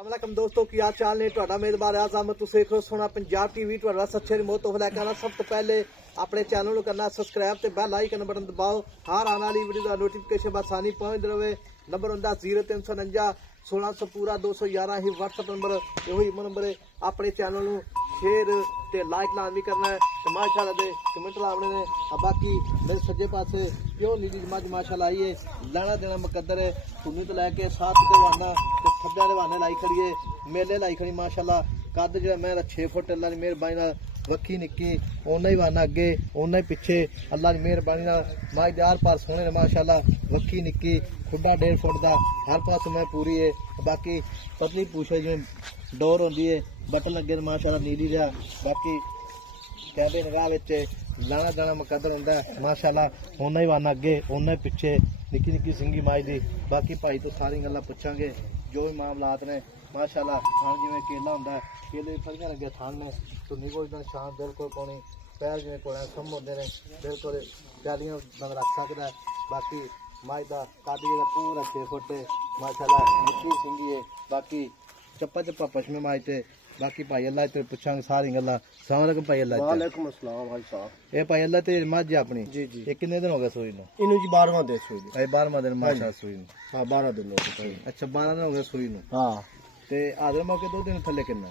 अस्सलाम दोस्तों की हाल चाल ने ਤੁਹਾਡਾ ਮੇਜ਼ਬਾਨ ਆਜ਼ਮ ਤੁਸੀਂ ਦੇਖ ਰਹੇ ਸੋਨਾ ਪੰਜਾਬ ਟੀਵੀ ਤੁਹਾਡਾ ਸੱਚੇ ਰਿਮੋਟ ਤੋਂ ਲੈ ਕੇ ਆਣਾ ਸਭ ਤੋਂ ਪਹਿਲੇ ਆਪਣੇ ਚੈਨਲ ਨੂੰ ਕਰਨਾ ਸਬਸਕ੍ਰਾਈਬ ਤੇ ਬੈਲ ਆਈਕਨ ਬਟਨ ਦਬਾਓ ਹਰ ਆਉਣ ਵਾਲੀ ਵੀਡੀਓ ਦਾ ਨੋਟੀਫਿਕੇਸ਼ਨ ਆਸਾਨੀ ਪਹੁੰਚ ਰਹੇ ਨੰਬਰ ਹੁੰਦਾ 0349 1600 पूरा 211 ही WhatsApp नंबर यो नंबर है अपने चैनल ਨੂੰ शेयर ਤੇ ਲਾਈਕ ਲਾਜ਼ਮੀ ਕਰਨਾ ਹੈ ਤੇ ਮਾਸ਼ਾਅੱਲਾ ਦੇ ਕਮੈਂਟ ਲਾਉਣੇ ਨੇ ਬਾਕੀ ਮੇਰੇ ਸੱਜੇ ਪਾਸੇ ਪਿਓ ਨੀਲੀ ਜਮਾਤ ਮਾਸ਼ਾਅੱਲਾ ਆਈ ਹੈ ਲੈਣਾ ਦੇਣਾ ਮੁਕੱਦਰ ਹੈ ਤੁਹਾਨੂੰ ਤੋਂ ਲੈ ਕੇ ਸਾਥ ਦੇ ਵਾਨਾ ਤੇ ਖੱਬਿਆਂ ਦੇ ਵਾਨੇ ਲਾਈ ਖੜੀਏ ਮੇਲੇ ਲਾਈ ਖੜੀ ਮਾਸ਼ਾਅੱਲਾ ਕੱਦ ਜਿਹੜਾ ਮੇਰਾ 6 ਫੁੱਟ ਅੱਲਾ ਦੀ ਮਿਹਰਬਾਨੀ ਨਾਲ वक्की निक्की ओना ही वाना अगे ओना ही पिछे अल्लाह की मेहरबानी माजदार पर सोने ने माशाअल्लाह वक्की निक्की खुडा 1.5 फुट का हर पास में पूरी है बाकी पतली पूछे जिवें डोर होंदी है बटन लगे माशाअल्लाह नीली दा बाकी कहते निगाह लाना दाना मुकद्दर होंदा माशाअल्लाह ओना ही वाना अगे ओना ही पिछे निक्की निक्की सिंगी माज दी बाकी भाई तो सारी गल्लां पुछांगे जो भी मामलात ने माशाअल्लाह थान जिवें केला होंदा केले फलियां लगे थान ने धुनी कोई शान बिल्कुल पौनी पैर जिवें कोल सम होंदे ने बिल्कुल प्यालियां बंद रख सकदा बाकी माज दा कद जेहड़ा पूरा 6 फुट माशाअल्लाह निक्की सिंगी है बाकी चप्पा चप्पा पशमे माज ते बाकी भाई अल्लाह ते पुछांगे सारी गल्लां अस्सलाम वालेकुम भाई अल्लाह वालेकुम अस्सलाम भाई साहब ए भाई अल्लाह ते मझ अपनी जी जी ये कितने दिन हो गए सूई नु इनु जी 12वां दिन सूई नु 12वां दिन माशाअल्लाह सूई नु हां 12 दिन हो गए अच्छा 12 दिन हो गए सूई नु हां ते आदर मौके 2 दिन थल्ले कितना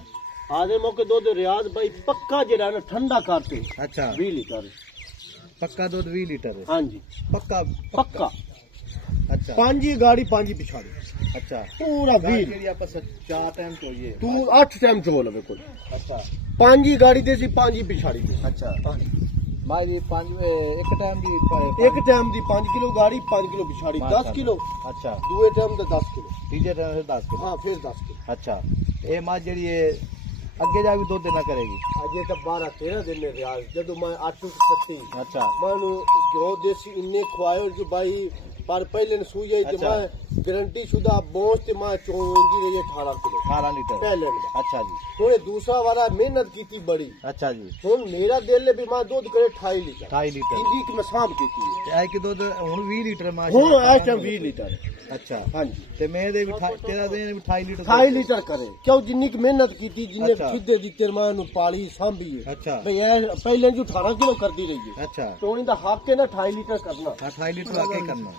आधे मौके दूध रियाज भाई पक्का जेड़ा ना ठंडा करते अच्छा 20 लीटर पक्का दूध 20 लीटर है हां जी पक्का पक्का अच्छा पांच ही गाड़ी पांच ही पिछाड़ी अच्छा पूरा 20 जेडी आपस 4 टाइम चाहिए तू 8 टाइम चो लगे कोई अच्छा पांच ही गाड़ी दे सी पांच ही पिछाड़ी दे अच्छा माई जी 5 एक टाइम दी एक टाइम दी 5 किलो गाड़ी 5 किलो पिछाड़ी 10 किलो अच्छा दूसरे टाइम दा 10 किलो तीसरे टाइम से 10 किलो हां फिर 10 किलो अच्छा ये मां जेडी है अगे जा भी दूध देना करेगी अजे तो 12 13 दिन में रियाज जदों मैं 8 सकती अच्छा मैं जो देसी इन्ने खुआयो जो भाई पर पहले ने सूई जाई अच्छा। मैं गारंटी शुदा बोझ ते मैं चोंदी रही 18 किलो 18 लीटर पहले ने अच्छा जी थोड़े दूसरा वाला मेहनत की बड़ी अच्छा जी हुन मेरा दिल भी मैं दूध करे 28 लीटर 28 लीटर इनकी की मैं सांभ की ऐ कि दूध हुन 20 लीटर मां हुन आज टाइम 20 लीटर अच्छा हां जी ते मैं दे भी तेरा दे 28 लीटर 28 लीटर करे क्यों जिन्नी की मेहनत की जिन्ने अच्छा। सीधे दिते मैं नु पाली सांभी अच्छा भाई पहले जो 18 किलो करदी रही है अच्छा तो इनदा हक है ना 28 लीटर करना 28 लीटर वाकई करना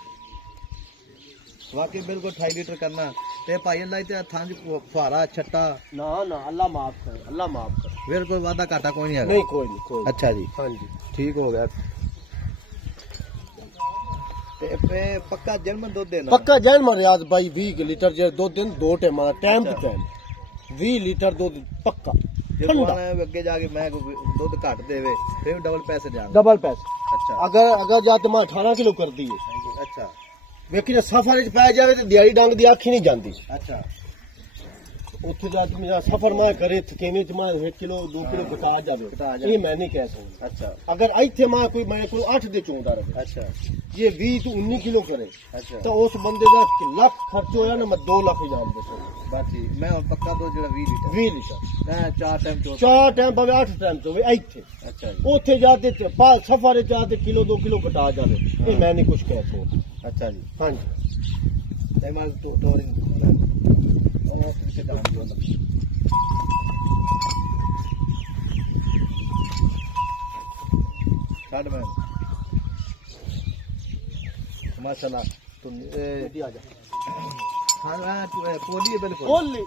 वाकई बिल्कुल 28 लीटर करना ते भाई अल्लाह ते थां फुहारा छट्टा ना ना अल्लाह माफ करे अल्लाह माफ करे फिर कोई वादा घाटा कोई नहीं है नहीं कोई नहीं अच्छा जी हाँ जी ठीक हो गया ते पे पक्का जन्म दूध देना पक्का जन्म रियाज भाई 20 लीटर जे दो दिन दो time time to time 20 litre दूध पक्का ठंडा अगे जाके मैं दूध घट देवे फिर डबल पैसे जान डबल पैसे अच्छा अगर जाते मैं 18 किलो कर दी अच्छा लेकिन सफर च पै जावे ते दिहाड़ी डंग दी आखी नहीं जांदी अच्छा उत्थे जाके मेरा सफर मैं करे थकेवे च मैं 1 किलो 2 किलो घटा जावे ये मैं नहीं कह सकता अच्छा अगर इत्थे मैं कोई 8 दे चोंदा रहे अच्छा ये 20 तो 19 किलो करे अच्छा तो उस बंदे का लाख खर्च होया ना मैं 2 लाख इनाम दे सकदा बाकी मैं पक्का दूध जेड़ा 20 लीटर 20 लीटर मैं 4 टाइम चो 4 टाइम भावे 8 टाइम चोवे इत्थे अच्छा उथे जाते सफर जाते किलो 2 किलो घटा जावे ये मैं नहीं कुछ कह सकता अच्छा जी हां जी ते मैं तो से काम जो काट में माशाल्लाह तुम आ जा हां पोली है बिल्कुल कोली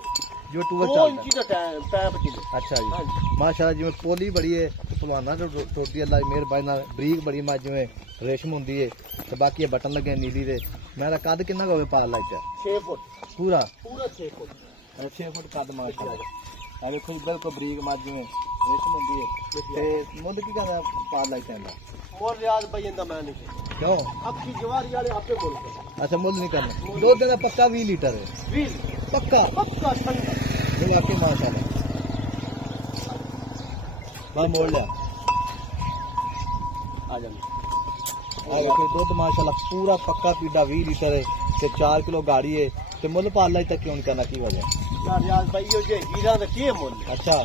जो टूर वो चलता इंची का पैप की अच्छा जी हाँ जी माशाल्लाह जिवें पोली बड़ी है पहलवाना जो टोटी अल्लाह की मेहरबानी नाल बरीक बड़ी मां जिवें रेशम होंदी है ते बाकी बटन लगे नीली दे मेरा कद कितना होवे पा लाइट 6 फुट पूरा 6 फुट 6 फुट कद माशाल्लाह अरे खुद बिल्कुल बरीक मां जिवें रेशम होंदी है ते मुੱਲ की कहंदा पा लाइट आंदा मोर रियाज भाई इंदा मैं नहीं क्यों अब की जवारी वाले आपे बोल अच्छा मुੱਲ नहीं करना दूध देना पक्का 20 लीटर है 20 पक्का पक्का ठंडा ये आके माशाल्लाह मैं मोड़ लिया आ जा देखो दूध माशाल्लाह पूरा पक्का पीड़ा 20 लीटर है ते 4 किलो गाड़ी है ते मुੱਲ पाला ही तक क्यों नहीं करना की वजह यार यार भाई यो जे हीरा दा के मुੱਲ अच्छा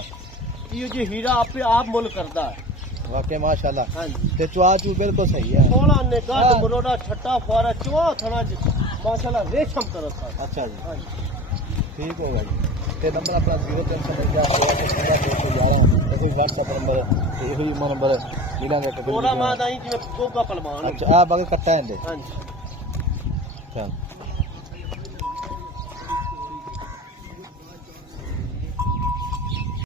यो जे हीरा आपे आप मुੱਲ करदा है वाकई माशाल्लाह हां जी ते चुआ चू बिल्कुल सही है 16 ने गाड मरोड़ा छट्टा फुआरा चुआ थना माशाल्लाह रेशम करत था अच्छा जी हां जी ठीक होगा जी ਤੇ ਨੰਬਰ ਆਪਣਾ 0352 ਅਸੀਂ WhatsApp ਨੰਬਰ ਇਹੋ ਹੀ ਨੰਬਰ ਮਿਲਾਂਗੇ ਥੋੜਾ ਮਾਂ ਦਾ ਹੀ ਜਿਵੇਂ ਕੋਕਾ ਪਲਵਾਨ ਅੱਛਾ ਆ ਬਗਲ ਕੱਟਾ ਹੁੰਦੇ ਹਾਂਜੀ ਚੱਲ